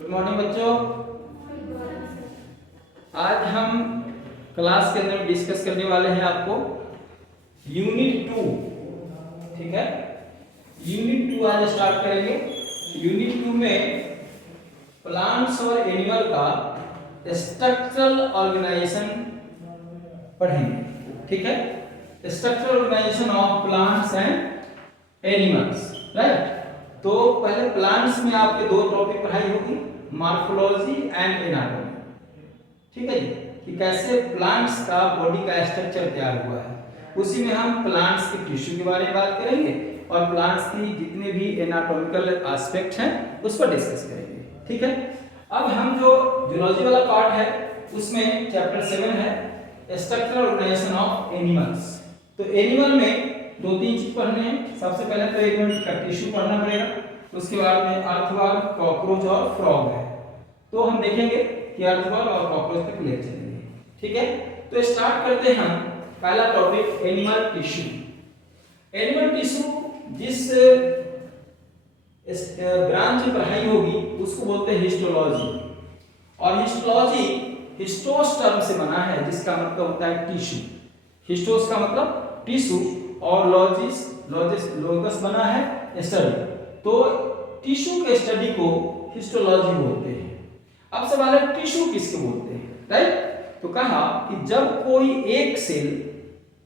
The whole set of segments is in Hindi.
गुड मॉर्निंग बच्चों। आज हम क्लास के अंदर डिस्कस करने वाले हैं आपको यूनिट 2। ठीक है, यूनिट 2 आज स्टार्ट करेंगे। यूनिट 2 में प्लांट्स और एनिमल का स्ट्रक्चरल ऑर्गेनाइजेशन पढ़ेंगे। ठीक है, structural organisation of plants and animals, right. तो पहले प्लांट्स में आपके दो टॉपिक पढ़ाई होगी, मॉर्फोलॉजी एंड एनाटॉमी। ठीक है जी, कि कैसे प्लांट्स का बॉडी का स्ट्रक्चर तैयार हुआ है। उसी में हम प्लांट्स के टिश्यू के बारे में बात करेंगे और प्लांट्स की जितने भी एनाटॉमिकल एस्पेक्ट हैं उस पर डिस्कस करेंगे। ठीक है, अब हम जो जूलॉजी वाला पार्ट है उसमें चैप्टर 7 है स्ट्रक्चरल ऑर्गेनाइजेशन ऑफ एनिमल्स। तो एनिमल में दो तीन चीज पढ़ने हैं। सबसे पहले तो एनिमल का टिश्यू पढ़ना पड़ेगा, उसके बाद में अर्थवर्म, कॉकरोच और फ्रॉग है। तो हम देखेंगे कि अर्थवर्म और कॉकरोच तक ले चलेंगे। ठीक है, तो स्टार्ट करते हैं हम पहला topic animal tissue. Animal tissue जिस ब्रांच में पढ़ाई होगी उसको बोलते हैं हिस्टोलॉजी। और हिस्टोलॉजी हिस्टोस टर्म से बना है जिसका मतलब होता है टिश्यू। हिस्टोस का मतलब टिश्यू और लोगस बना है स्टडी। तो टिश्यू के स्टडी को हिस्टोलॉजी बोलते हैं। अब सवाल है टिश्यू किसको बोलते हैं, राइट। तो कहा कि जब कोई एक सेल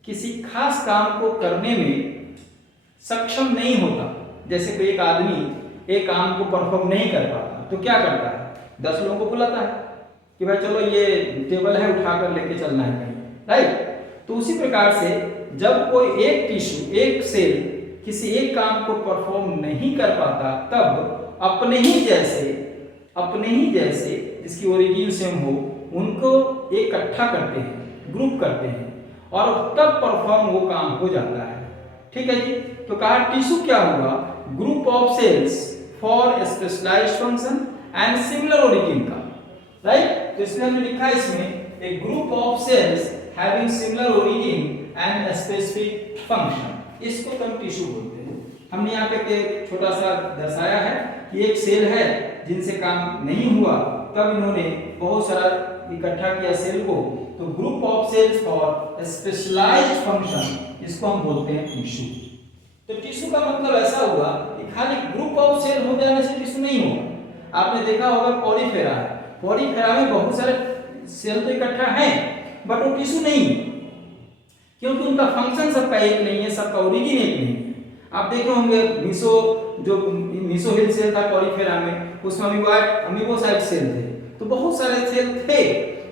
किसी खास काम को करने में सक्षम नहीं होता, जैसे कोई एक आदमी एक काम को परफॉर्म नहीं कर पाता तो क्या करता है, 10 लोगों को बुलाता है कि भाई चलो ये टेबल है उठाकर लेके चलना है कहीं, राइट। तो उसी प्रकार से जब कोई एक टिश्यू, एक सेल किसी एक काम को परफॉर्म नहीं कर पाता तब अपने ही जैसे जिसकी ओरिजिन सेम हो उनको इकट्ठा करते हैं, ग्रुप करते हैं और तब परफॉर्म वो काम हो जाता है। ठीक है जी, तो कहा टिश्यू क्या हुआ, group of cells for specialised function and similar origin का, राइट। तो इसलिए हमने लिखा है इसमें एक group of cells having similar origin and specific function, इसको तो हम टिश्यू बोलते हैं। हमने यहाँ पे एक छोटा सा दर्शाया है कि एक सेल है जिनसे काम नहीं हुआ तब इन्होंने बहुत सारा इकट्ठा किया सेल को, तो group of cells for specialised function इसको हम बोलते हैं टिश्यू। तो टिश्यू का मतलब ऐसा हुआ कि खाली ग्रुप ऑफ सेल हो जाने से टिश्यू नहीं होगा। आपने देखा होगा पॉलीफेरा है, पॉलीफेरा में बहुत सारे सेल तो इकट्ठा हैं बट वो टिश्यू नहीं, क्योंकि उनका फंक्शन सबका एक नहीं है, सबका ओरिजिन एक नहीं है। आप देखे होंगे मीसोहिल सेल था पॉलीफेरा में, उसमें अमीबोसाइट सेल थे, तो बहुत सारे सेल थे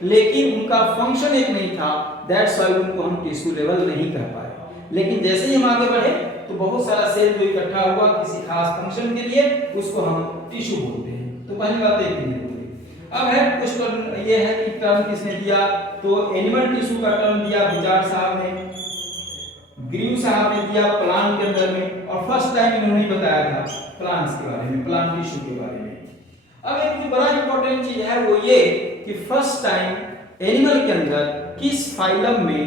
लेकिन उनका फंक्शन एक नहीं था, दैट्स व्हाई उनको हम टिश्यू लेवल नहीं कर पाए। लेकिन जैसे ही हम आगे बढ़े तो बहुत सारा सेल जो इकट्ठा हुआ किसी खास फंक्शन के लिए उसको हम टिश्यू बोलते हैं। तो पहली बात एक ही। अब है कुछ टर्म, ये है कि टर्म किसने दिया, तो एनिमल टिश्यू का टर्म दिया बुचार्ड साहब ने, ग्रीव साहब ने दिया प्लांट के अंदर में, और फर्स्ट टाइम इन्होंने बताया था प्लांट्स के बारे में, प्लांट टिश्यू के बारे में। अब एक जो बड़ा इंपॉर्टेंट चीज है वो ये कि फर्स्ट टाइम एनिमल के अंदर किस फाइलम में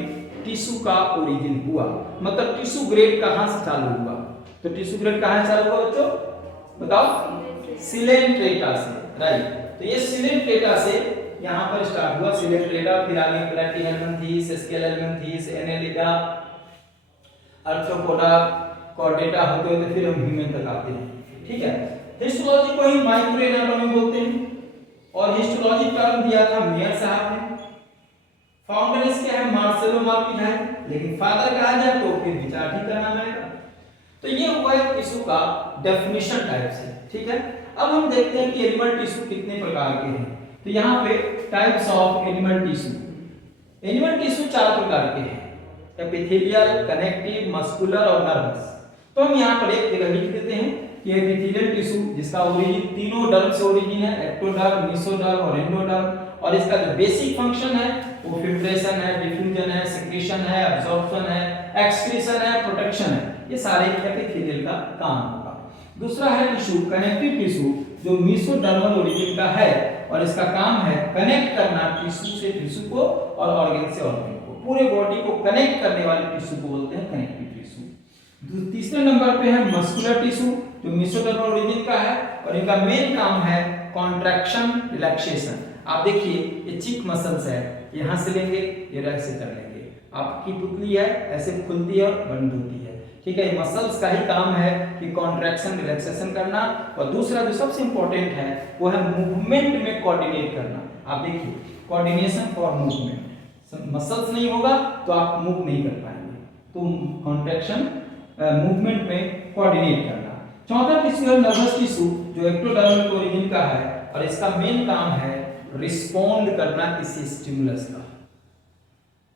टिश्यू का ओरिजिन हुआ, मतलब टिश्यू ग्रेड कहां से चालू हुआ। तो टिश्यू ग्रेड कहां से चालू हुआ बच्चों, बताओ, सिलेंट्रेटा से, राइट। तो ये सिलेंट्रेटा से यहां पर स्टार्ट हुआ, सिलेंट्रेटा, फिर आगे प्लैटीहेल्मिन्थीस, स्केलेल्मिन्थीस, एनेलिडा, आर्थ्रोपोडा, कॉर्डेटा होते हुए फिर हम ह्यूमन तक आते हैं। ठीक है, हिस्टोलॉजी को ही माइक्रो एनाटॉमी बोलते हैं और हिस्टोलॉजी टर्म दिया था मेयर साहब ने। फाउंडर इसके है मार्सेलो मार्टिन है, लेकिन फादर कहा जाए तो फिर विचार्डी का नाम आएगा। तो ये हुआ है टिश्यू का डेफिनेशन टाइप से। ठीक है, अब हम देखते हैं कि एनिमल टिश्यू कितने प्रकार के हैं। तो यहाँ पे types of animal tissue, animal tissue 4 प्रकार के हैं, एपिथेलियल, कनेक्टिव, मस्कुलर और नर्वस। तो हम यहाँ पर एक जगह लिख देते हैं कि एपिथेलियल टिश्यू जिसका ओरिजिन तीनों डर्म से ओरिजिन है, एक्टोडर्म, मेसोडर्म और एंडोडर्म, और इसका जो बेसिक फंक्शन है वो फिल्ट्रेशन है, डिफ्यूजन है, सेक्रेशन है, अब्जॉर्प्शन है, एक्सक्रीशन है, प्रोटेक्शन है, ये सारे एपिथेलियल का काम होगा। दूसरा है टिश्यू कनेक्टिव टिश्यू जो मेसोडर्मल ओरिजिन का है और इसका काम है कनेक्ट करना टिश्यू से टिश्यू को और ऑर्गन से ऑर्गन को, पूरे बॉडी को कनेक्ट करने वाले टिश्यू को बोलते हैं कनेक्टिव टिश्यू। तीसरे नंबर पे है मस्कुलर टिश्यू जो मेसोडर्मल ओरिजिन का है और इनका मेन काम है कॉन्ट्रैक्शन रिलैक्सेशन। आप देखिए ये चीक मसल्स है, यहाँ से लेंगे ये ऐसे कर लेंगे, आपकी पुतली है ऐसे खुलती है और बंद होती है, ठीक है। मसल्स का ही काम है कि कॉन्ट्रैक्शन रिलैक्सेशन करना। और दूसरा जो सबसे इंपॉर्टेंट है वो है मूवमेंट में कोऑर्डिनेट करना। आप देखिए कोऑर्डिनेशन फॉर मूवमेंट, मसल्स नहीं होगा तो आप मूव नहीं कर पाएंगे, तो कॉन्ट्रैक्शन मूवमेंट में कोऑर्डिनेट करना। चौथा टिश्यू है नर्वस टिश्यू, जो एक्टोडर्मल ओरिजिन का है और इसका मेन काम है रिस्पोंड करना किसी स्टिमुलस का।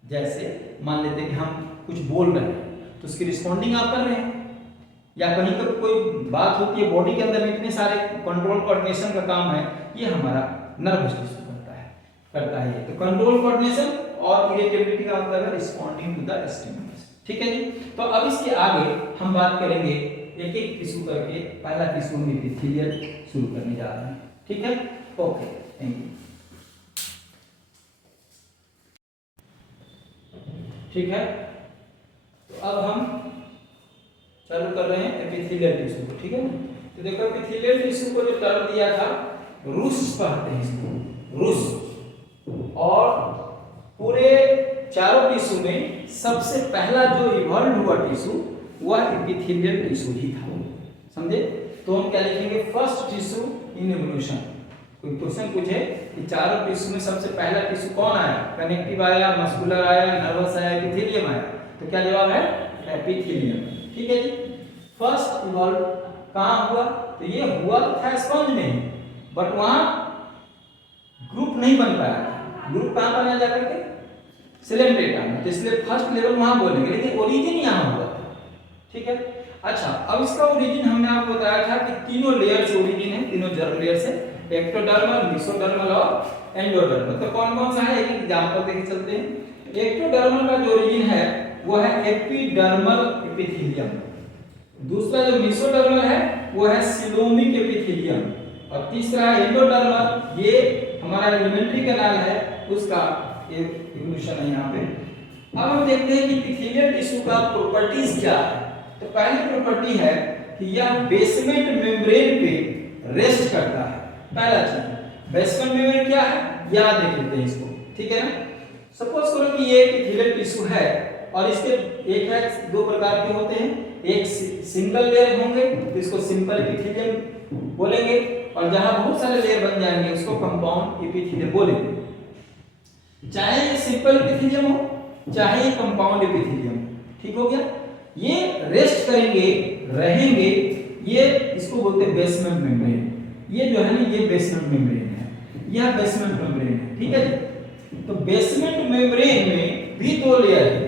जैसे मान लेते हैं कि हम कुछ बोल रहे हैं तो उसकी रिस्पॉन्डिंग आप कर रहे हैं, या कहीं पर कोई बात होती है बॉडी के अंदर में इतने सारे कंट्रोल कोऑर्डिनेशन का काम है, ये हमारा नर्वस टिश्यू करता है। तो कंट्रोल कोऑर्डिनेशन और इरिटेबिलिटी का मतलब है रिस्पोंडिंग टू द स्टिमुलस, ठीक है जी। तो अब इसके आगे हम बात करेंगे एक एक टिश्यू करके। पहला टिश्यू हम एपिथेलियल शुरू करने जा रहे हैं, ठीक है। Okay, thank you. ठीक है, तो अब हम चालू कर रहे हैं एपिथेलियल टिश्यू को, ठीक है ना। तो देखो एपिथेलियल टिश्यू को जो टर्म दिया था रूस कहते हैं इसको, रूस। और पूरे चारों टिश्यू में सबसे पहला जो इवॉल्व हुआ टिश्यू वह एपिथेलियल टिश्यू ही था, समझे। तो हम क्या लिखेंगे, फर्स्ट टिश्यू इन एवोल्यूशन। कोई क्वेश्चन पूछे कि चारों टिश्यू में सबसे पहला टिश्यू कौन आया, कनेक्टिव आया, मस्कुलर आया, नर्वस आया, एपिथेलियम आया, तो क्या जवाब है एपिथेलियम, ठीक है जी। फर्स्ट इवॉल्व कहाँ हुआ, तो ये हुआ था स्पंज में, बट वहां ग्रुप नहीं बन पाया। ग्रुप कहाँ बना जाकर के, सिलेंड्रेटा में, तो इसलिए फर्स्ट लेवल वहां बोलेंगे, लेकिन ओरिजिन यहाँ हुआ था, ठीक है। अच्छा, अब इसका ओरिजिन हमने आपको बताया था कि तीनों लेयर से ओरिजिन है, तीनों जर्म लेयर से, एक्टोडर्मल, मेसोडर्मल और एंडोडर्मल। तो कौन कौन सा है, एक एग्जांपल देख चलते हैं। एक्टोडर्मल का जो ओरिजिन है वो है एपिडर्मल एपिथेलियम। दूसरा जो मेसोडर्मल है वो है सिलोमिक एपिथेलियम, और तीसरा है एंडोडर्मल, ये हमारा एलिमेंट्री कैनाल है उसका इवोल्यूशन है यहाँ पे। अब हम देखते हैं कि एपिथेलियल टिश्यू का प्रॉपर्टीज क्या है। तो पहली प्रॉपर्टी है कि यह बेसमेंट मेम्ब्रेन पे रेस्ट करता है। पहला चीज बेसमेंट मेम्ब्रेन क्या है, याद देख लेते हैं इसको, ठीक है ना। सपोज करो कि ये एपिथेलियल टिश्यू है और इसके एक है, दो प्रकार के होते हैं, एक सिंगल लेयर होंगे तो इसको सिंपल एपिथेलियम बोलेंगे, और जहां बहुत सारे लेयर बन जाएंगे उसको कंपाउंड एपिथेलियम बोलेंगे। चाहे ये सिंपल एपिथेलियम हो चाहे ये कंपाउंड एपिथेलियम, ठीक हो गया। ये रेस्ट करेंगे, रहेंगे, ये इसको बोलते हैं बेसमेंट मेम्ब्रेन। ये जो है ना, ये बेसमेंट मेम्ब्रेन है, यह बेसमेंट मेम्ब्रेन है, ठीक है जी। तो बेसमेंट मेम्ब्रेन में भी दो लेयर है,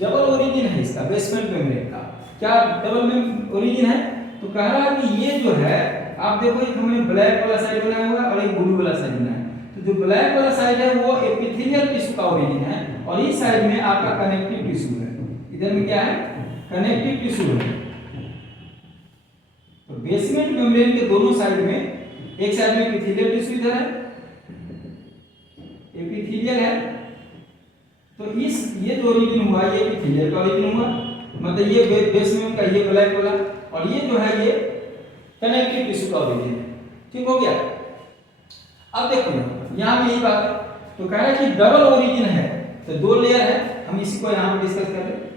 डबल ओरिजिन है इसका बेसमेंट मेम्ब्रेन का। क्या डबल में ओरिजिन है, तो कह रहा है कि ये जो है, आप देखो एक हमने ब्लैक वाला साइड बनाया हुआ है और एक ब्लू वाला साइड बनाया है। तो जो ब्लैक वाला साइड है वो एपिथेलियल टिश्यू का ओरिजिन है, और इस साइड में आपका कनेक्टिव टिश्यू है। इधर में क्या है, कनेक्टिव टिश्यू है। तो बेसमेंट मेम्ब्रेन के दोनों साइड में, एक साइड में एपिथेलियल टिश्यू इधर है, एपिथेलियल है, तो इस ये जो ओरिजिन हुआ ये एपिथेलियल का ओरिजिन हुआ, मतलब ये बेसमेंट का ये ब्लैक वाला, और ये जो है ये कनेक्टिव टिश्यू का ओरिजिन है, ठीक हो गया। अब देखो यहाँ भी यही बात है, तो कह रहा है कि डबल ओरिजिन है, तो दो लेयर है, हम इसी को यहाँ पर डिस्कस कर रहे हैं।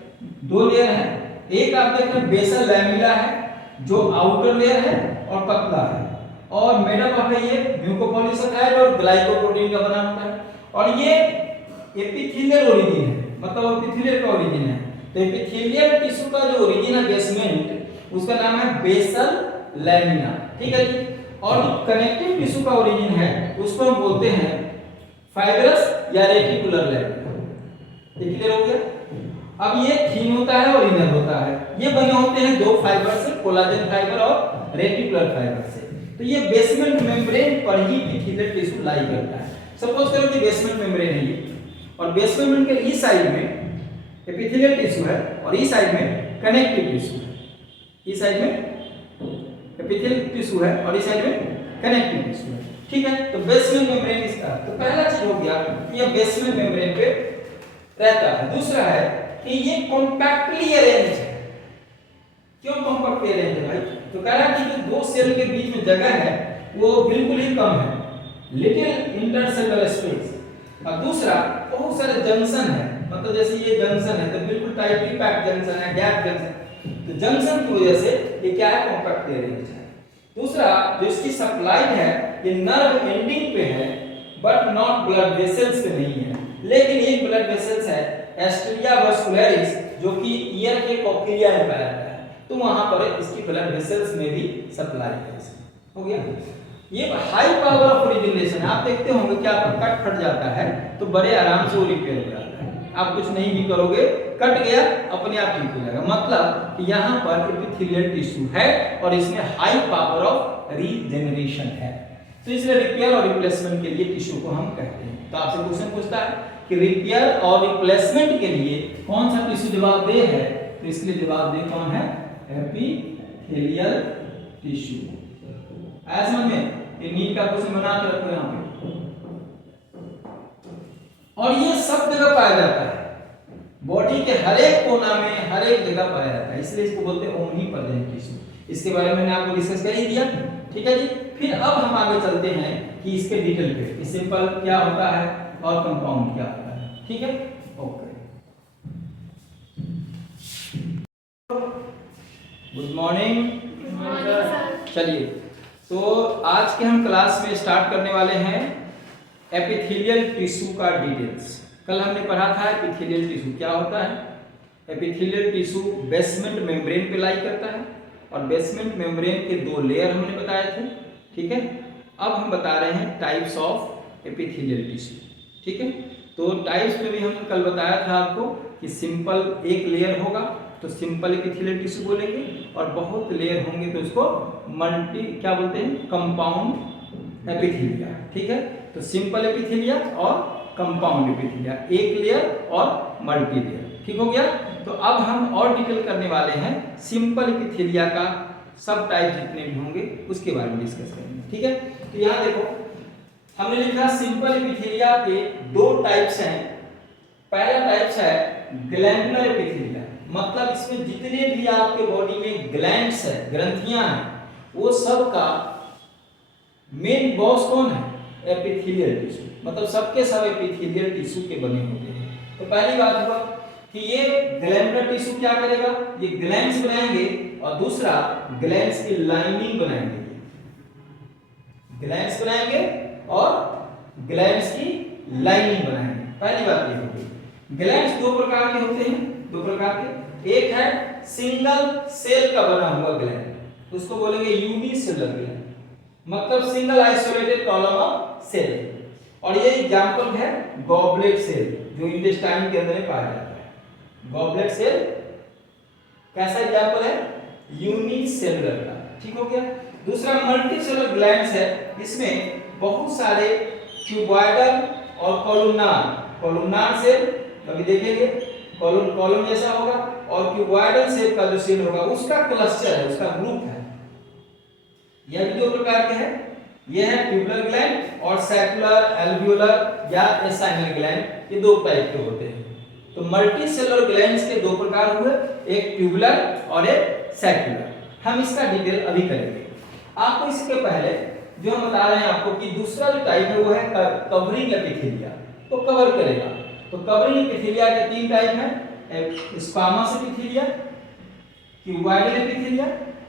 दो लेयर है, एक आप देख रहे हैं बेसल लैमेला है जो आउटर लेयर है और पतला है, और मेडल ऑफ है ये म्यूकोपॉलीसेकेराइड और ग्लाइकोप्रोटीन का बना होता है, और ये एपिथेलियल ओरिजिन है, मतलब एपिथेलियल का ओरिजिन है। तो एपिथेलियल टिश्यू का जो ओरिजिन है बेसमेंट, उसका नाम है बेसल लैमिना, ठीक है जी। और कनेक्टिव टिश्यू का ओरिजिन है उसको हम बोलते हैं फाइब्रस या रेटिकुलर लैमिना। क्लियर हो गया। अब ये थीन होता है और इनर होता है, ये बने होते हैं दो फाइबर से, कोलाजन फाइबर और रेटिकुलर फाइबर से। तो ये बेसमेंट मेम्ब्रेन पर ही एपिथेलियल टिश्यू लाई करता है। सपोज करो कि बेसमेंट मेम्ब्रेन है ये, और बेसमेंट मेम्ब्रेन के इस साइड में एपिथेलियल टिश्यू है और इस साइड में कनेक्टिव टिश्यू है। इस साइड में एपिथेलियल टिश्यू है और इस साइड में कनेक्टिव टिश्यू है, ठीक है। तो बेसमेंट मेम्ब्रेन इसका, तो पहला चीज हो गया कि ये बेसमेंट मेम्ब्रेन पे रहता है। दूसरा है कि ये कॉम्पैक्टली अरेंज है। क्यों कॉम्पैक्टली अरेंज है भाई, तो कह रहा है कि जो दो सेल के बीच में जगह है वो बिल्कुल ही कम है, लिटिल इंटरसेलुलर स्पेस। और दूसरा बहुत सारे जंक्शन है, मतलब जैसे ये जंक्शन है तो बिल्कुल टाइटली पैक्ड जंक्शन है, गैप जंक्शन, तो जंक्शन की वजह से ये क्या है, कॉम्पैक्ट एयरेज है। दूसरा जो इसकी सप्लाई है ये नर्व एंडिंग पे है बट नॉट ब्लड वेसल्स पे नहीं है, लेकिन एक ब्लड वेसल्स है एस्ट्रिया वास्कुलरिस जो कि ईयर के कोक्लिया में पाया जाता है, तो वहां पर इसकी ब्लड वेसल्स में भी सप्लाई है इसकी। हो गया। ये हाई पावर ऑफ रिजनरेशन, आप देखते होंगे कि आपका कट फट जाता है तो बड़े आराम से वो रिपेयर हो जाता है, आप कुछ नहीं भी करोगे कट गया अपने आप ठीक हो जाएगा। मतलब कि यहाँ पर एपिथेलियल टिश्यू है और इसमें हाई पावर ऑफ रीजनरेशन है, तो इसलिए रिपेयर और रिप्लेसमेंट के लिए टिश्यू को हम कहते हैं। तो आपसे क्वेश्चन पूछता है कि रिपेयर और रिप्लेसमेंट के लिए कौन सा टिश्यू जवाबदेह है, तो इसके लिए जवाबदेह कौन है, एपिथेलियल टिश्यू। ऐसा समझ में, ये नीट का क्वेश्चन बना के रखो यहाँ पे। और ये सब जगह पाया जाता है, बॉडी के हर एक कोना में हर एक जगह पाया जाता है, इसलिए इसको बोलते हैं ओमनी प्रेजेंट टिश्यू। इसके बारे में मैंने आपको डिस्कस कर ही दिया, ठीक है जी। फिर अब हम आगे चलते हैं कि इसके डिटेल पे कि सिंपल क्या होता है और कंपाउंड क्या होता है, ठीक है। Okay, good morning. चलिए, तो आज के हम क्लास में स्टार्ट करने वाले हैं एपिथेलियल टिश्यू का डिटेल्स। कल हमने पढ़ा था एपिथेलियल टिश्यू क्या होता है। एपिथेलियल टिश्यू बेसमेंट मेम्ब्रेन पे लाई करता है और बेसमेंट मेम्ब्रेन के दो लेयर हमने बताए थे, ठीक है। अब हम बता रहे हैं टाइप्स ऑफ एपिथेलियल टिश्यू, ठीक है। तो टाइप्स में भी हमने कल बताया था आपको कि सिंपल एक लेयर होगा तो सिंपल एपिथेलियल टिश्यू बोलेंगे, और बहुत लेयर होंगे तो उसको मल्टी क्या बोलते हैं, कंपाउंड एपिथेलिया, ठीक है। तो सिंपल एपिथेलिया और कंपाउंड एपिथेलिया, एक लेयर और मल्टी लेयर, ठीक हो गया। तो अब हम और डिटेल करने वाले हैं सिंपल एपिथेलिया का, सब टाइप जितने भी होंगे उसके बारे में डिस्कस करेंगे, ठीक है। तो यहाँ देखो हमने लिखा सिंपल एपिथेलिया के दो टाइप्स हैं। पहला टाइप्स है ग्लैंडुलर एपिथेलिया, मतलब इसमें जितने भी आपके बॉडी में ग्लैंड्स है, ग्रंथियां हैं, वो सब का मेन बॉस कौन है, एपिथेलियल टिश्यू, मतलब सबके सब एपिथेलियल टिश्यू के बने होते हैं। तो पहली बात हुआ कि ये ग्लैंडुलर टिश्यू क्या करेगा, ये ग्लैंड्स बनाएंगे, और दूसरा ग्लैंड्स की लाइनिंग बनाएंगे, ग्लैंड्स बनाएंगे और ग्लैंड्स की लाइनिंग बनाएंगे। पहली बात ये होगी। ग्लैंड्स दो प्रकार के होते हैं, दो प्रकार के, एक है सिंगल सेल का बना हुआ ग्लैंड, उसको बोलेंगे यूनिसेलुलर ग्लैंड, मतलब single isolated column of cell, और ये एग्जांपल है गॉबलेट सेल जो इंटेस्टाइन के अंदर पाया जाता है। गॉबलेट सेल कैसा एग्जांपल है, यूनिसेलुलर का, ठीक हो गया। दूसरा मल्टीसेलुलर ग्लैंड्स है, इसमें बहुत सारे क्यूबॉइडल और कॉलमनार सेल, कभी देखेंगे कॉलम जैसा होगा, और क्यूबॉइडल शेप का जो सेल होगा उसका क्लस्टर है, उसका ग्रुप है। यह भी दो प्रकार के हैं, यह है ट्यूबुलर ग्लैंड और सैकुलर, एल्वियोलर या एसाइनल ग्लैंड, ये दो टाइप के होते हैं। तो मल्टीसेलुलर ग्लैंड्स के दो प्रकार हुए, एक ट्यूबुलर और एक सैकुलर। हम इसका डिटेल अभी करेंगे। आपको इसके पहले जो हम बता रहे हैं आपको कि दूसरा जो टाइप है वो है कवरिंग एपिथेलिया, तो कवर करेगा। तो कवरिंग एपिथेलिया के तीन टाइप हैं, स्क्वामस एपिथेलिया, क्यूबॉइडल एपिथेलिया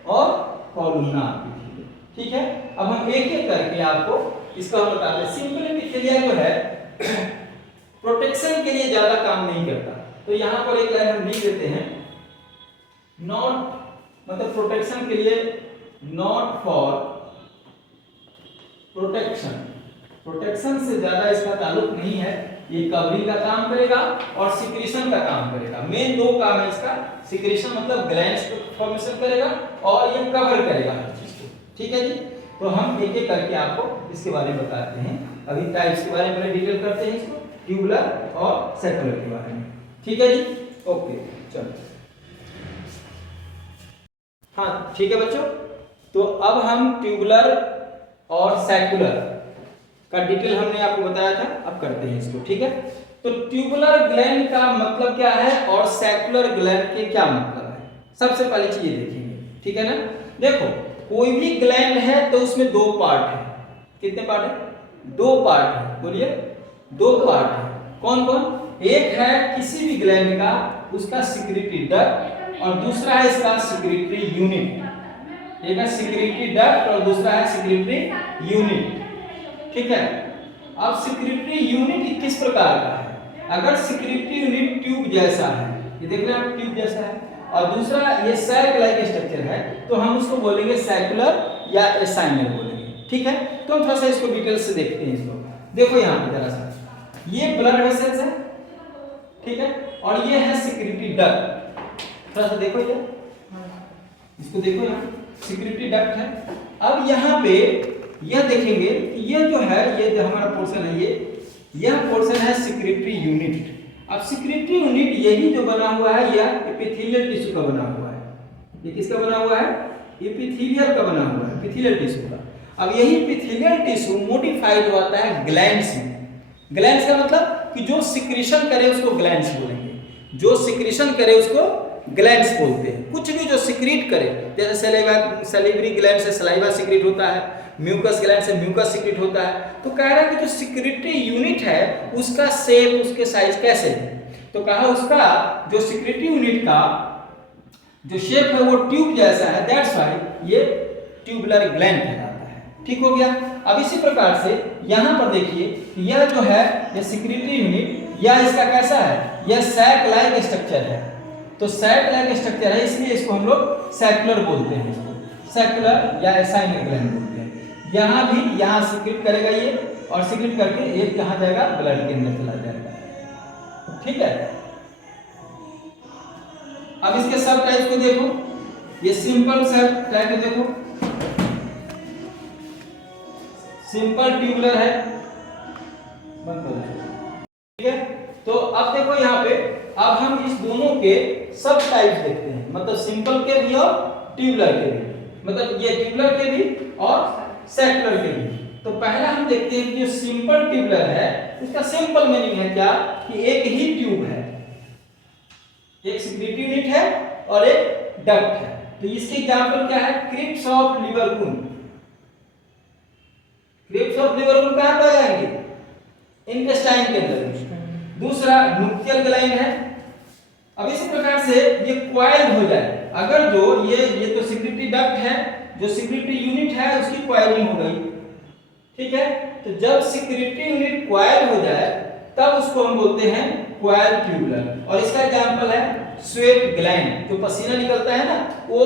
और कॉलमनार एपिथेलिया, ठीक है। अब हम एक एक करके आपको इसका हम बताते हैं। सिंपल एपिथेलिया जो है प्रोटेक्शन के लिए ज्यादा काम नहीं करता, तो यहाँ पर एक लाइन हम लिख देते हैं, नॉट, मतलब प्रोटेक्शन के लिए, नॉट फॉर प्रोटेक्शन, प्रोटेक्शन से ज्यादा इसका ताल्लुक नहीं है। ये कवरिंग का काम करेगा और सिक्रीशन का काम करेगा। मेन दो काम है इसका, सिक्रीशन मतलब ग्लैंड्स को फॉर्मेशन करेगा और ये कवर करेगा हर चीज को, ठीक है जी। तो हम एक एक करके आपको इसके बारे में बताते हैं। अभी टाइप्स के बारे में डिटेल करते हैं, इसको ट्यूबुलर और सैकुलर के बारे में, ठीक है जी। ओके, चलो, हाँ ठीक है बच्चों। तो अब हम ट्यूबुलर और सैकुलर का डिटेल हमने आपको बताया था, अब करते हैं इसको, ठीक है। तो ट्यूबुलर ग्लैंड का मतलब क्या है और सैकुलर ग्लैंड के क्या मतलब है, सबसे पहली चीज देखेंगे, ठीक है ना। देखो कोई भी ग्लैंड है तो उसमें दो पार्ट है। कितने पार्ट है? दो पार्ट है। बोलिए, दो पार्ट है। कौन कौन? एक है किसी भी ग्लैंड का उसका सिक्रीटरी डक्ट और दूसरा है इसका सिक्रीटरी यूनिट। एक है सिक्रीटरी डक्ट और दूसरा है सिक्रीटरी यूनिट। ठीक है। अब सिक्रीटरी यूनिट किस प्रकार का है? अगर सिक्रीटरी यूनिट ट्यूब जैसा है, ये देख रहे हैं आप, ट्यूब जैसा है, और दूसरा ये सैक लाइक स्ट्रक्चर है, तो हम उसको बोलेंगे सैकुलर या एसाइनर बोलेंगे। ठीक है। तो हम थोड़ा सा इसको डिटेल से देखते हैं। इसको देखो यहाँ पे जरा सा, ये ब्लड वेसल्स है, ठीक है, और ये है सिक्रीटरी डक्ट। थोड़ा सा देखो ये, इसको देखो यहाँ, सिक्रीटरी डक्ट है। अब यहाँ पे यह देखेंगे कि ये जो है, ये जो हमारा पोर्शन है, यह पोर्शन है सिक्रीटरी यूनिट। अब सिक्रीटरी यूनिट यही जो बना हुआ है, यह एपिथेलियल टिश्यू का बना हुआ है। ये किसका बना हुआ है? एपिथेलियल का बना हुआ है, एपिथेलियल टिश्यू का। अब यही एपिथेलियल टिश्यू मॉडिफाइड होता है ग्लैंड्स में। ग्लैंड्स का मतलब कि जो सिक्रीशन करे उसको ग्लैंड्स बोलेंगे, जो सिक्रीशन करे उसको ग्लैंड्स बोलते हैं। कुछ भी जो सिक्रीट करे, जैसे सैलिवरी ग्लैंड से सलाइवा सिक्रीट होता है, म्यूकस ग्लैंड से म्यूकस सिक्रीट होता है। तो कह रहा है कि जो सिक्रीटरी यूनिट है उसका शेप, उसके साइज कैसे है? तो कहा उसका जो सिक्रीटरी यूनिट का जो शेप है वो ट्यूब जैसा है, दैट्स व्हाई ये ट्यूबुलर ग्लैंड कहलाता है। ठीक हो गया। अब इसी प्रकार से यहाँ पर देखिए, यह जो है ये सिक्रीटरी यूनिट, यह इसका कैसा है? यह सैक लाइक स्ट्रक्चर है। तो सैक लाइक स्ट्रक्चर है, इसलिए इसको हम लोग सैकुलर बोलते हैं, इसको सैकुलर या एसाइनर ग्लैंड बोलते हैं। यहाँ भी यहाँ सिक्रीट करेगा ये, और सिक्रीट करके ये कहाँ जाएगा? ब्लड के अंदर चला जाएगा। ठीक है। अब इसके सब टाइप को देखो, ये सिंपल सब टाइप को देखो, सिंपल ट्यूबुलर है, ठीक है। तो अब देखो यहाँ पे, अब हम इस दोनों के सब टाइप देखते हैं, मतलब सिंपल के भी और ट्यूबुलर के भी, मतलब ये ट्यूबुलर के भी और सैकुलर के भी। तो पहला हम देखते हैं कि जो सिंपल ट्यूबुलर है, इसका सिंपल मीनिंग है क्या? कि एक ही ट्यूब है, एक सिक्रीटरी यूनिट है और एक डक्ट है। तो इसके एग्जांपल क्या है? Crypts of Lieberkuhn. Crypts of Lieberkuhn कहां पाए जाएंगे? इंटेस्टाइन के अंदर। दूसरा न्यूक्लियर ग्लैंड है। अब इसी प्रकार से ये कॉइल्ड हो जाए, अगर जो ये तो सिक्रीटरी डक्ट है, जो सिक्रीटरी यूनिट है उसकी कॉइलिंग हो गई। ठीक है। तो जब सिक्रीटरी यूनिट कॉइल हो जाए तब उसको हम बोलते हैं कॉइल ट्यूबुलर। और इसका एग्जांपल है स्वेट ग्लैंड, जो पसीना निकलता है ना, वो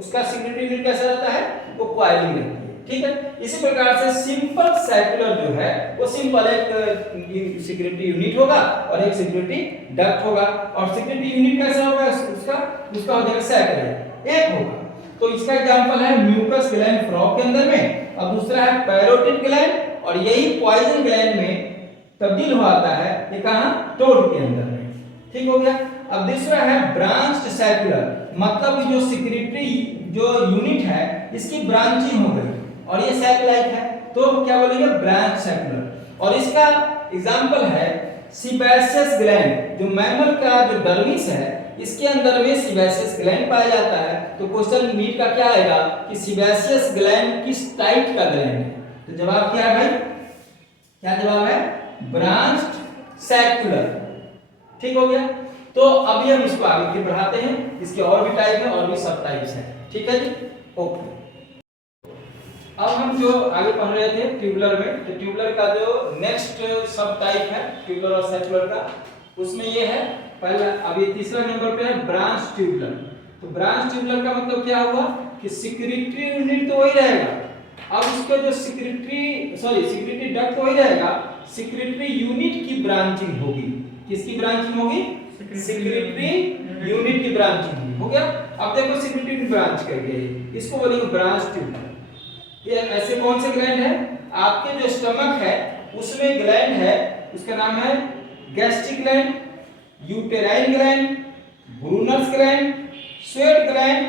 उसका सिक्रीटरी यूनिट कैसा रहता है? वो कॉइलिंग रहती है। ठीक है। इसी प्रकार से सिंपल सैकुलर जो है वो सिंपल एक सिक्रीटरी यूनिट होगा और एक सिक्रीटरी डक्ट होगा, और सिक्रीटरी यूनिट कैसा होगा? उसका हो जाएगा सैकुलर, एक होगा। तो इसका एग्जांपल है म्यूकस ग्लैंड फ्रॉग के अंदर में, अब दूसरा है पैरोटिड ग्लैंड, और यही पॉइजन ग्लैंड में तब्दील हो आता है, ये कहां? टोड के अंदर में। ठीक हो गया। अब दूसरा है ब्रांच्ड सैकुलर, मतलब जो सिक्रीटरी जो यूनिट है इसकी ब्रांचिंग हो गई और ये सैक लाइक है, तो क्या बोलेंगे? Branch secular. और इसका एग्जांपल है सीबेसियस ग्लैंड, जो मैमल का जो डर्मिस है इसके अंदर में सीबेसियस ग्लैंड पाया जाता है। तो क्वेश्चन नीट का क्या आएगा कि सीबेसियस ग्लैंड किस टाइप का ग्लैंड है? तो जवाब क्या है भाई? क्या जवाब है? Branched secular. ठीक हो गया। तो अभी हम इसको आगे फिर बढ़ाते हैं, इसके और भी टाइप है और भी सब टाइप्स है। ठीक है जी, ओके। अब हम जो आगे पढ़ रहे थे ट्यूबुलर में, तो ट्यूबुलर का जो नेक्स्ट सब टाइप है ट्यूबुलर और सैकुलर का, उसमें ये है पहला, अभी तीसरा नंबर पे है ब्रांच ट्यूबुलर। तो ब्रांच ट्यूबुलर का मतलब क्या हुआ कि सिक्रीटरी यूनिट तो वही रहेगा, अब उसका जो सिक्रीटरी डक्ट वही रहेगा, सिक्रीटरी यूनिट की ब्रांचिंग होगी। किसकी ब्रांचिंग होगी? सिक्रीटरी यूनिट की ब्रांचिंग हो गया। अब देखो सिक्रीटरी की ब्रांच करके इसको बोलेंगे ब्रांच ट्यूबुलर। ये ऐसे कौन से ग्लैंड है? आपके जो स्टमक है उसमें ग्लैंड है, उसका नाम है gastric gland, uterine gland, Brunner's gland, sweat gland,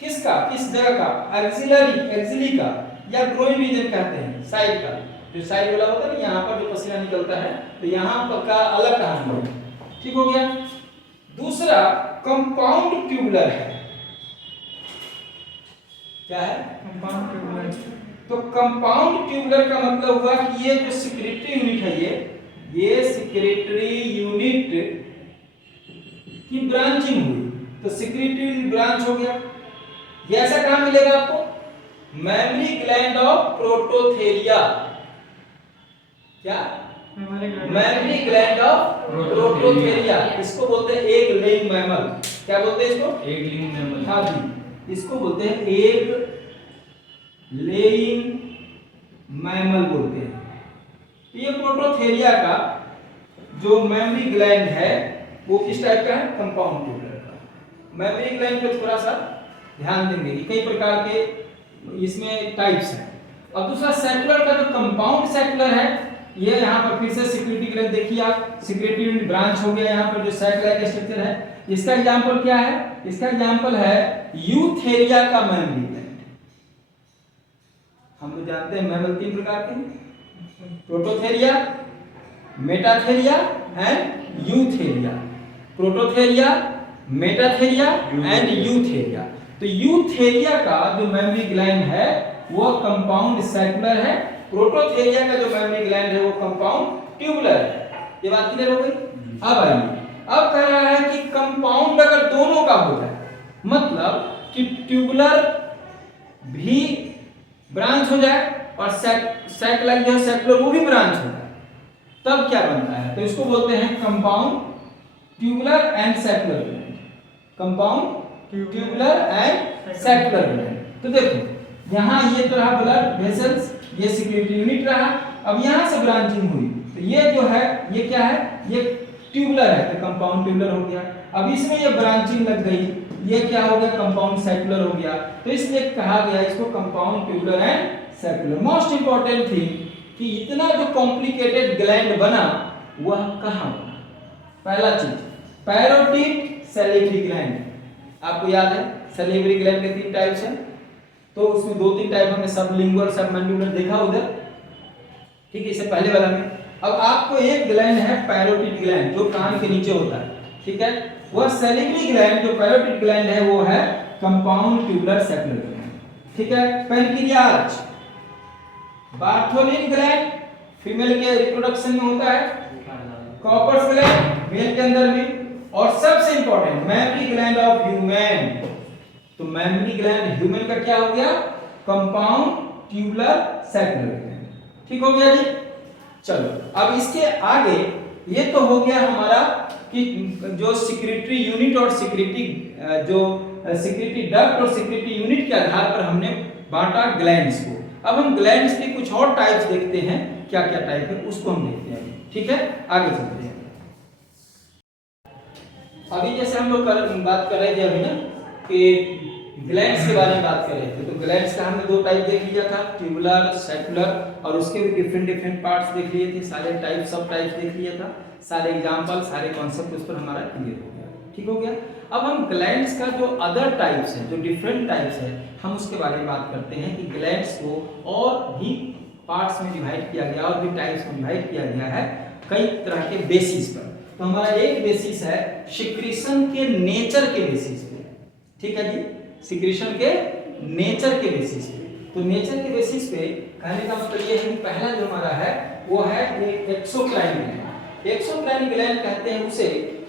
किसका? किस जगह का? एक्सिली का, या ग्रोइन रीजन कहते हैं, साइड का, जो साइड वाला होता है ना, यहाँ पर जो पसीना निकलता है, तो यहाँ पर का अलग कहानी है। ठीक हो गया। दूसरा कंपाउंड ट्यूबुलर है। क्या है? Compound tubular. तो कंपाउंड ट्यूबुलर का मतलब हुआ कि ये जो सेक्रेटरी यूनिट है, ये सेक्रेटरी यूनिट की ब्रांचिंग हुई, तो सेक्रेटरी यूनिट ब्रांच हो गया। ये ऐसा कहां मिलेगा आपको? Mammary gland of Prototheria. क्या? Mammary gland of Prototheria. इसको बोलते हैं एग लेइंग मैमल। क्या बोलते हैं इसको? Egg laying mammal. हाँ जी, इसको बोलते हैं एग लेइंग मैमल बोलते हैं। ये प्रोटोथेरिया का जो मेमरी ग्लैंड है वो किस टाइप का है? कंपाउंड ट्यूबुलर का। मेमरी ग्लैंड पे थोड़ा सा ध्यान देंगे कि कई प्रकार के इसमें टाइप्स हैं। अब दूसरा सेक्युलर का जो कंपाउंड सेक्युलर है, ये यहाँ पर फिर से सिक्रेटरी ग्लैंड देखिए आप, सिक्रेटरी यूनिट ब्रांच हो गया यहाँ पर जो सेक्युलर का स्ट्रक्चर है। इसका एग्जांपल क्या है? इसका एग्जांपल है यूथेरिया का मेमरी ग्लैंड। हम लोग जानते हैं मैमल 3 प्रकार के हैं, Prototheria, Metatheria and Eutheria. Prototheria, Metatheria and Eutheria. तो यूथेरिया का जो मेमरी ग्लैंड है वो कंपाउंड सेक्युलर है, प्रोटोथेरिया का जो मेमरी ग्लैंड है वो कंपाउंड ट्यूबुलर है। ये बात क्लियर हो गई? अब आइए, अब कह रहा है कि कंपाउंड अगर दोनों का हो जाए, मतलब कि ट्यूबुलर भी ब्रांच हो जाए और सेक्युलर जो सेक्युलर वो भी ब्रांच हो जाए, तब क्या बनता है? तो इसको बोलते हैं compound tubular and secular gland. Compound tubular and secular gland. तो देखो यहाँ ये तो रहा ब्लड वेसल्स, ये सिक्रेटरी यूनिट रहा। अब यहाँ से ब्रांचिंग हुई, तो ये जो है ये क्या है? ये ट्यूबुलर है, तो कंपाउंड ट्यूबुलर हो गया। अब इसमें ये ब्रांचिंग लग गई, ये क्या हो गया? कंपाउंड सेक्युलर हो गया। तो इसलिए कहा गया इसको compound tubular and secular. Most important thing कि इतना जो कॉम्प्लिकेटेड ग्लैंड बना वह कहाँ बना? पहला चीज पैरोटिड सैलिवरी ग्लैंड। आपको याद है सैलिवरी ग्लैंड के 3 टाइप्स हैं, तो उसमें 2-3 टाइप हमने सबलिंगुअल सबमैंडिबुलर देखा उधर, ठीक है, इससे पहले वाला में। अब आपको एक ग्लैंड है पैरोटिड ग्लैंड जो कान के नीचे होता है, ठीक है। वह सैलिवरी ग्लैंड जो पैरोटिड ग्लैंड है वो है कंपाउंड ट्यूबुलर सेक्युलर ग्लैंड, ठीक है। पैनक्रियाज, बार्थोलिन ग्लैंड फीमेल के रिप्रोडक्शन में होता है, कॉपर्स ग्लैंड मेल के अंदर में, और सबसे important memory gland of human. तो मेमरी ग्लैंड ह्यूमन का क्या हो गया? कंपाउंड ट्यूबुलर सेक्युलर ग्लैंड, ठीक हो गया जी। चलो अब इसके आगे ये तो हो गया हमारा कि जो सिक्रेटरी यूनिट और सिक्रेटरी जो सिक्रेटरी डक्ट और सिक्रेटरी यूनिट के आधार पर हमने बांटा ग्लैंड्स को। अब हम ग्लैंड्स के कुछ और टाइप्स देखते हैं, क्या क्या टाइप है उसको हम देखते हैं, ठीक है। आगे चलते हैं। अभी जैसे हम लोग बात कर रहे थे अभी ना कि ग्लैंड्स के बारे में बात कर रहे थे, तो ग्लैंड्स का हमने 2 टाइप देख लिया था, ट्यूबुलर सेक्युलर, और उसके भी डिफरेंट पार्ट्स देख लिए थे, सारे टाइप सब टाइप्स देख लिया था, सारे एग्जांपल सारे कॉन्सेप्ट उस पर हमारा क्लियर हो गया, ठीक हो गया। अब हम ग्लैंड्स का जो अदर टाइप्स है, जो डिफरेंट टाइप्स है, हम उसके बारे में बात करते हैं कि ग्लैंड्स को और भी पार्ट्स में डिवाइड किया गया और भी टाइप्स में डिवाइड किया गया है कई तरह के बेसिस पर। तो हमारा एक बेसिस है सिक्रीशन के नेचर के बेसिस पे, ठीक है जी, सिक्रीशन के नेचर के बेसिस पे। तो नेचर के बेसिस पे कहने का मतलब ये है कि पहला जो हमारा है वो है एक एक्सोक्राइन ग्लैंड। एक्सोक्राइन ग्लैंड कहते हैं उसे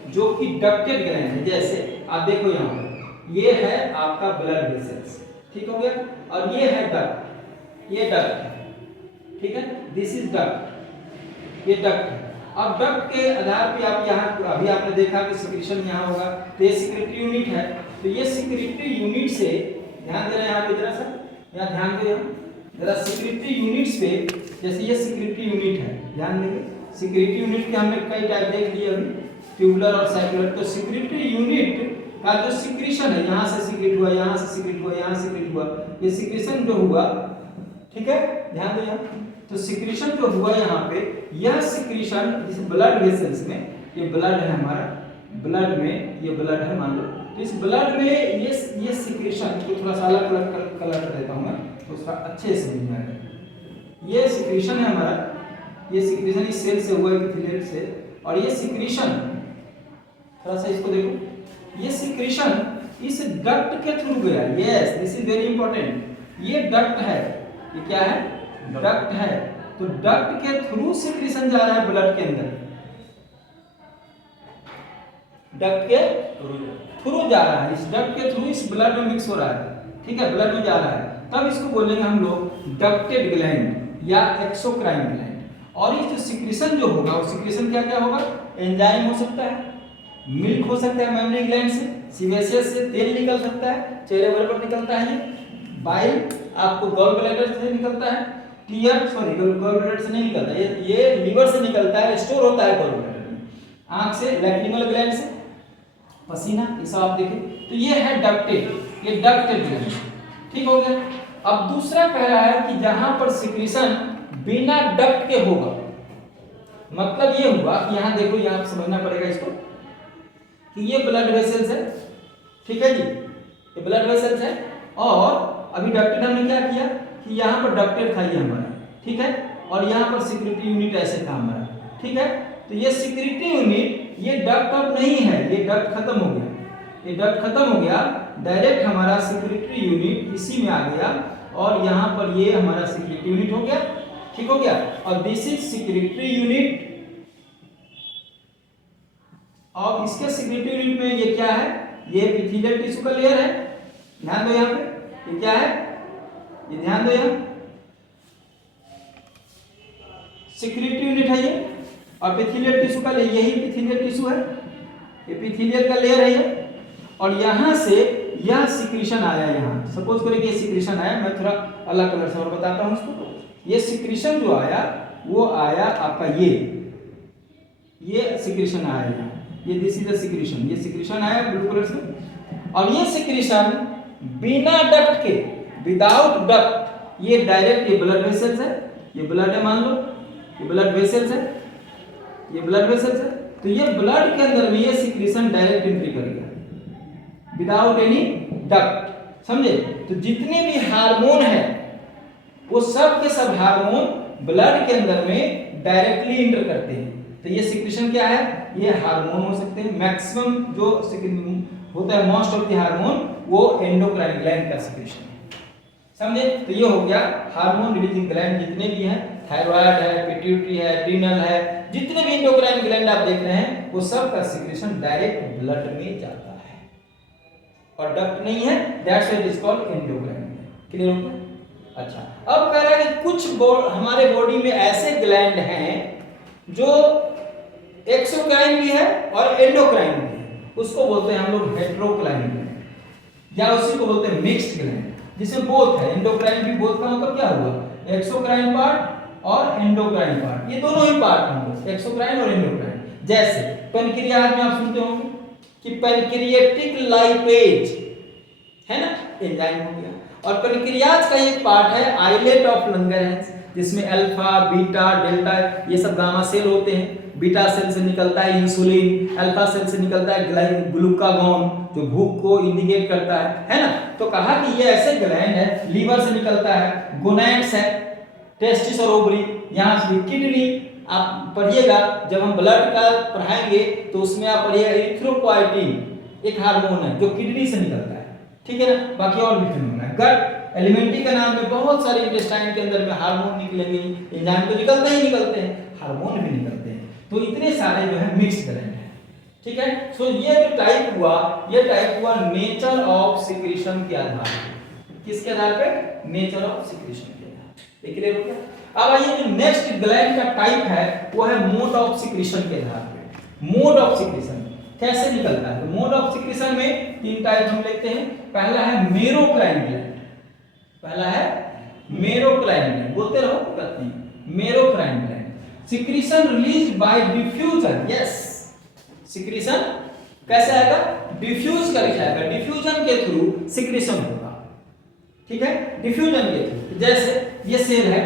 जो कि डक्टेड ग्लैंड है। जैसे आप देखो यहाँ पर ये है आपका ब्लड वेसल्स, ठीक हो गया, और ये है डक्ट, ये डक्ट है, ठीक है, दिस इज डक्ट, ये डक्ट है। अब डक्ट के आधार पे आप यहाँ अभी आपने देखा कि सिक्रीशन यहाँ होगा, तो ये सिक्रेटरी यूनिट है। तो ये सिक्रेटरी यूनिट से ध्यान देना यहाँ पे, जरा सा यहाँ ध्यान देना जरा सिक्रेटरी यूनिट्स पे। जैसे ये सिक्रेटरी यूनिट है, ध्यान देंगे सिक्रेटरी यूनिट के हमने कई टाइप देख लिए अभी, ट्यूबुलर और सेक्युलर। तो सिक्रेटरी यूनिट का जो सिक्रीशन है, यहाँ से सिक्रेट हुआ, यहाँ से सिक्रेट हुआ, यहाँ सिक्रेट हुआ, ये सिक्रीशन जो हुआ, ठीक है, ध्यान दो यहाँ। तो सिक्रीशन जो हुआ यहाँ पे, यह सिक्रीशन इस ब्लड वेसल्स में, ये ब्लड है हमारा, ब्लड में ये ब्लड है मान लो, तो इस ब्लड में ये सिक्रीशन को थोड़ा सा अलग अलग कलर कर देता हूँ मैं, तो उसका अच्छे से समझ में आएगा। ये सिक्रीशन है हमारा, ये सिक्रीशन इस सेल से हुआ है, एपिथेलियल से, और ये सिक्रीशन थोड़ा सा इसको देखो, ये सिक्रीशन इस डक्ट के थ्रू गया। Yes, this is very important. ये डक्ट है, ये क्या है? डक्ट है। तो डक्ट के थ्रू सिक्रीशन जा रहा है ब्लड के अंदर, डक्ट के थ्रू जा रहा है, इस डक्ट के थ्रू इस ब्लड में मिक्स हो रहा है, ठीक है, ब्लड में जा रहा है। तब इसको बोलेंगे हम लोग डक्टेड ग्लैंड या एक्सोक्राइन ग्लैंड। और ये जो सिक्रीशन जो होगा, वो सिक्रीशन क्या क्या होगा? एंजाइम हो सकता है, मिल्क हो सकता है मेमरी ग्लैंड से, सीवेसियस से तेल निकल सकता है, चेहरे पर निकलता है, बाइल आपको गॉल ब्लैडर से निकलता है, टीयर सॉरी गॉल ब्लैडर से नहीं निकलता, ये लीवर से निकलता है, स्टोर होता है गॉल ब्लैडर में, आंख से, लैक्रिमल ग्लैंड से, पसीना, ये सब आप देखें। तो ये है डक्टेड, ये डक्टेड ग्लैंड, ठीक हो गया। अब दूसरा कह रहा है कि जहां पर सिक्रीशन बिना डक्ट के होगा, मतलब ये हुआ कि यहां देखो, यहां समझना पड़ेगा इसको कि ये ब्लड वेसल्स है, ठीक है जी, ये ब्लड वेसल्स है। और अभी डक्टेड हमने क्या किया कि यहां पर डक्टेड था ये हमारा, ठीक है, और यहां पर सिक्रेटरी यूनिट ऐसे था हमारा, ठीक है। तो ये सिक्रेटरी यूनिट, ये डक्ट अब नहीं है, ये डक्ट खत्म हो गया, ये डक्ट खत्म हो गया, डायरेक्ट हमारा सिक्रेटरी यूनिट इसी में आ गया, और यहां पर ये हमारा सिक्रेटरी यूनिट हो गया, ठीक हो गया। और दिस इज सिक्रेटरी यूनिट। और इसके सिक्रेटरी यूनिट में ये क्या है? ये एपिथेलियल टिश्यू का लेयर है, ध्यान दो यहां पे, ये क्या है? ये ध्यान दो, यहां सिक्रेटरी यूनिट है ये, और एपिथेलियल टिश्यू का लेयर, यही एपिथेलियल टिश्यू है, एपिथेलियल का लेयर है ये। और यहां से यह सिक्रीशन आया, यहां सपोज करें कि ये सिक्रीशन आया, मैं थोड़ा अलग कलर से और बताता हूं इसको। ये सिक्रीशन जो आया वो आया आपका ये सिक्रीशन आया यहाँ, ये दिस इज द सिक्रीशन, ये सिक्रीशन आया ब्लू कलर से। और ये सिक्रीशन बिना डक्ट के, विदाउट डक्ट, ये डायरेक्ट, ये ब्लड वेसल्स है, ये ब्लड है, मान लो ये ब्लड वेसल्स है, ये ब्लड वेसल्स है। तो ये ब्लड के अंदर में ये सिक्रीशन डायरेक्ट एंट्री करेगा विदाउट एनी डक्ट, समझे। तो जितने भी हार्मोन है वो सब के सब हार्मोन ब्लड के अंदर में डायरेक्टली इंटर करते हैं। तो ये सिक्रीशन क्या है? ये हार्मोन हो सकते हैं, मैक्सिमम जो होता है मोस्ट ऑफ द हार्मोन वो एंडोक्राइन ग्लैंड का सिक्रीशन है, समझे। तो ये हो गया हार्मोन रिलीजिंग ग्लैंड जितने भी हैं, थायराइड है, पिट्यूटरी है, एड्रिनल है, जितने भी एंडोक्राइन ग्लैंड आप देख रहे हैं वो सब का सिक्रीशन डायरेक्ट ब्लड में जाता है, और डक्ट नहीं है, that's why it is called endocrine gland. Clear हो गया? अच्छा, अब कह रहा है कि कुछ हमारे बॉडी में ऐसे ग्लैंड हैं जो एक्सोक्राइन भी है और एंडोक्राइन भी है, उसको बोलते हैं हम लोग हेटेरोक्राइन ग्लैंड, या उसी को बोलते हैं मिक्स्ड ग्लैंड, जिसमें बोथ है, एंडोक्राइन भी, बोथ का मतलब क्या हुआ? एक्सोक्राइन पार्ट और एंडोक्राइन पार्ट, ये दोनों ही पार्ट होंगे, एक्सोक्राइन और एंडोक्राइन। जैसे पैनक्रियाज में आप सुनते होंगे कि पैनक्रिएटिक लाइपेज है ना, एंजाइम हो गया। और पैनक्रियाज का एक पार्ट है आइलेट ऑफ लंगरहैंस, जिसमें अल्फा, बीटा, डेल्टा, ये सब गामा सेल होते हैं। बीटा सेल से निकलता है इंसुलिन, अल्फा सेल से निकलता है ग्लूकागॉन जो भूख को इंडिकेट करता है ना। तो कहा कि ये ऐसे ग्लैंड है, लीवर से निकलता है, गोनैड्स है, टेस्टिस और ओवरी, यहाँ से किडनी, आप पढ़िएगा जब हम ब्लड का पढ़ाएंगे तो उसमें आप पढ़िएगा एरिथ्रोपोएटिन, एक हार्मोन है जो किडनी से निकलता है, ठीक है ना। बाकी और भी हार्मोन है, गट एलिमेंट्री का नाम में बहुत सारे इंटेस्टाइन के अंदर में हार्मोन निकलेंगे, एंजाइम तो निकलते ही निकलते हैं, हार्मोन भी निकलते हैं। तो इतने सारे जो है मिक्स ग्लैंड है, ठीक है। सो ये जो टाइप हुआ, ये टाइप हुआ नेचर ऑफ सिक्रीशन के आधार पे। किसके आधार पे? नेचर ऑफ सिक्रीशन के आधार पे। क्लियर हो गया? अब आइए जो नेक्स्ट ग्लैंड का टाइप है वो है मोड ऑफ सिक्रीशन के आधार पे। मोड ऑफ सिक्रीशन कैसे निकलता है? तो मोड ऑफ सिक्रीशन में तीन टाइप हम लेते हैं। पहला है मेरोक्राइन ग्लैंड, पहला है मेरोक्राइन ग्लैंड, बोलते रहो पत्नी, merocrine gland. Secretion released by diffusion, yes, secretion कैसे आएगा? डिफ्यूज करके आएगा, डिफ्यूजन के थ्रू सिक्रीशन होगा, ठीक है, डिफ्यूजन के थ्रू। जैसे ये सेल है,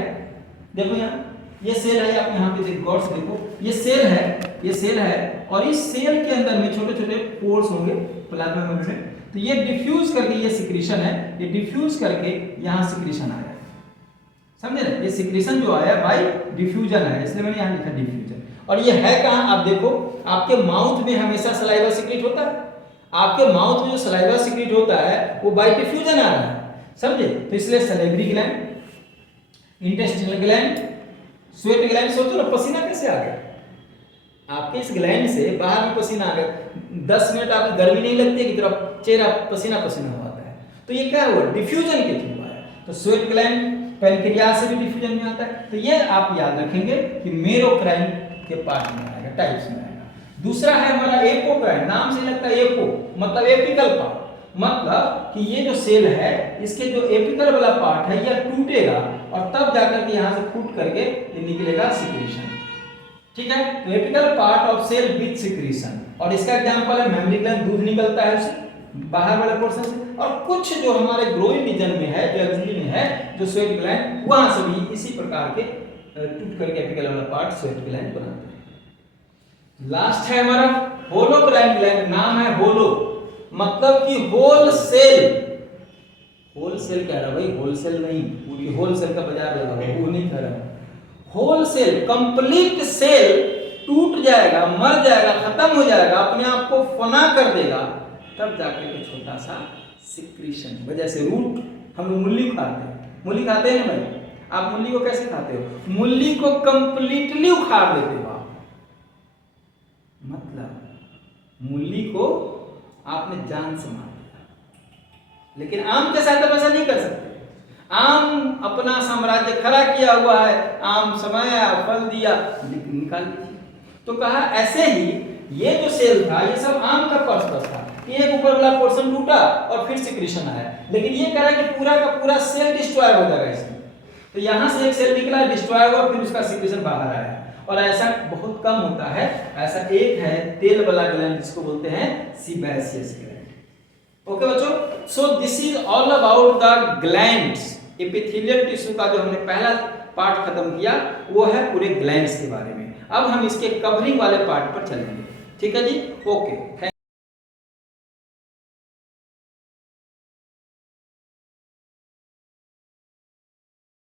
देखो यहाँ ये सेल है, आप यहाँ पे देखो, गौर से देखो, ये सेल है, ये सेल है, और इस सेल के अंदर में छोटे छोटे पोर्स होंगे प्लाज्मा मेम्ब्रेन में। तो ये डिफ्यूज करके, ये सिक्रीशन है, ये डिफ्यूज करके यहाँ सिक्रीशन आया, समझे ना। ये सिक्रीशन जो आया बाय डिफ्यूजन है, इसलिए मैंने यहाँ लिखा डिफ्यूजन। और ये है कहाँ? आप देखो, आपके माउथ में हमेशा सलाइवा सिक्रीट होता है, आपके माउथ में जो सलाइवा सिक्रीट होता है वो बाय डिफ्यूजन आ रहा है, समझे? तो इसलिए salivary gland, intestinal gland, sweat gland. सोचो ना पसीना कैसे आ गया आपके इस ग्लैंड से, बाहर में पसीना आ गया। 10 मिनट आपको गर्मी नहीं लगती है कि तेरा चेहरा पसीना पसीना होता है, तो ये क्या हुआ? डिफ्यूजन के थ्रू आया। तो स्वेट ग्लैंड पैनक्रियाज से भी डिफ्यूजन में आता है। तो ये आप याद रखेंगे कि मेरोक्राइन के पार्ट में आएगा, टाइप्स में आएगा। दूसरा है हमारा एपोक्राइन, नाम से लगता है एपो मतलब एपिकल पार्ट, मतलब कि ये जो सेल है इसके जो एपिकल वाला पार्ट है यह टूटेगा और तब जाकर के यहाँ से फूट करके ये निकलेगा सिक्रीशन, ठीक है? तो apical part of cell with secretion, और इसका एग्जांपल है मेमरी ग्लैंड, दूध निकलता है उससे बाहर वाले पोर्शन से, और कुछ जो हमारे ग्रोइंग रीजन में है, जो एक्सिली में है, जो स्वेट ग्लैंड, वहां से भी इसी प्रकार के टूट करके एपिकल वाला पार्ट स्वेट ग्लैंड बनाते हैं। लास्ट है हमारा होलोक्राइन ग्लैंड, नाम है होलो मतलब कि होल सेल। होलसेल कह रहा भाई, होलसेल नहीं, पूरी होलसेल का बाजार लगा हुआ, वो नहीं कह रहा। होलसेल कंप्लीट सेल टूट जाएगा, मर जाएगा, खत्म हो जाएगा, अपने आप को फना कर देगा, तब जाके के छोटा सा सिक्रीशन। वजह से रूट, हम लोग मूली खाते हैं, मूली खाते हैं ना भाई, आप मूली को कैसे खाते हो? मूली को कंप्लीटली उखाड़ देते हो आप, मतलब मूली को आपने जान से मार दिया। लेकिन आम के साथ ऐसा नहीं कर सकते। आम अपना साम्राज्य खड़ा किया हुआ है, आम समाया, फल दिया, लेकिन निकाल दीजिए। तो कहा ऐसे ही ये जो सेल था ये सब आम का पर्पस था, एक ऊपर वाला पोर्शन टूटा और फिर सिक्रीशन आया, लेकिन ये कह रहा है कि पूरा का पूरा सेल डिस्ट्रॉय हो जाएगा इसमें। तो यहाँ से एक सेल निकला, डिस्ट्रॉय हुआ, फिर उसका सिक्रीशन बाहर आया, और ऐसा बहुत कम होता है। ऐसा एक है तेल वाला ग्लैंड जिसको बोलते हैं सीबेशियस ग्लैंड। ओके बच्चों, so this is all about the glands. Epithelial tissue का जो हमने पहला पार्ट खत्म किया वो है पूरे ग्लैंड्स के बारे में। अब हम इसके कवरिंग वाले पार्ट पर चलेंगे, ठीक है जी? ओके।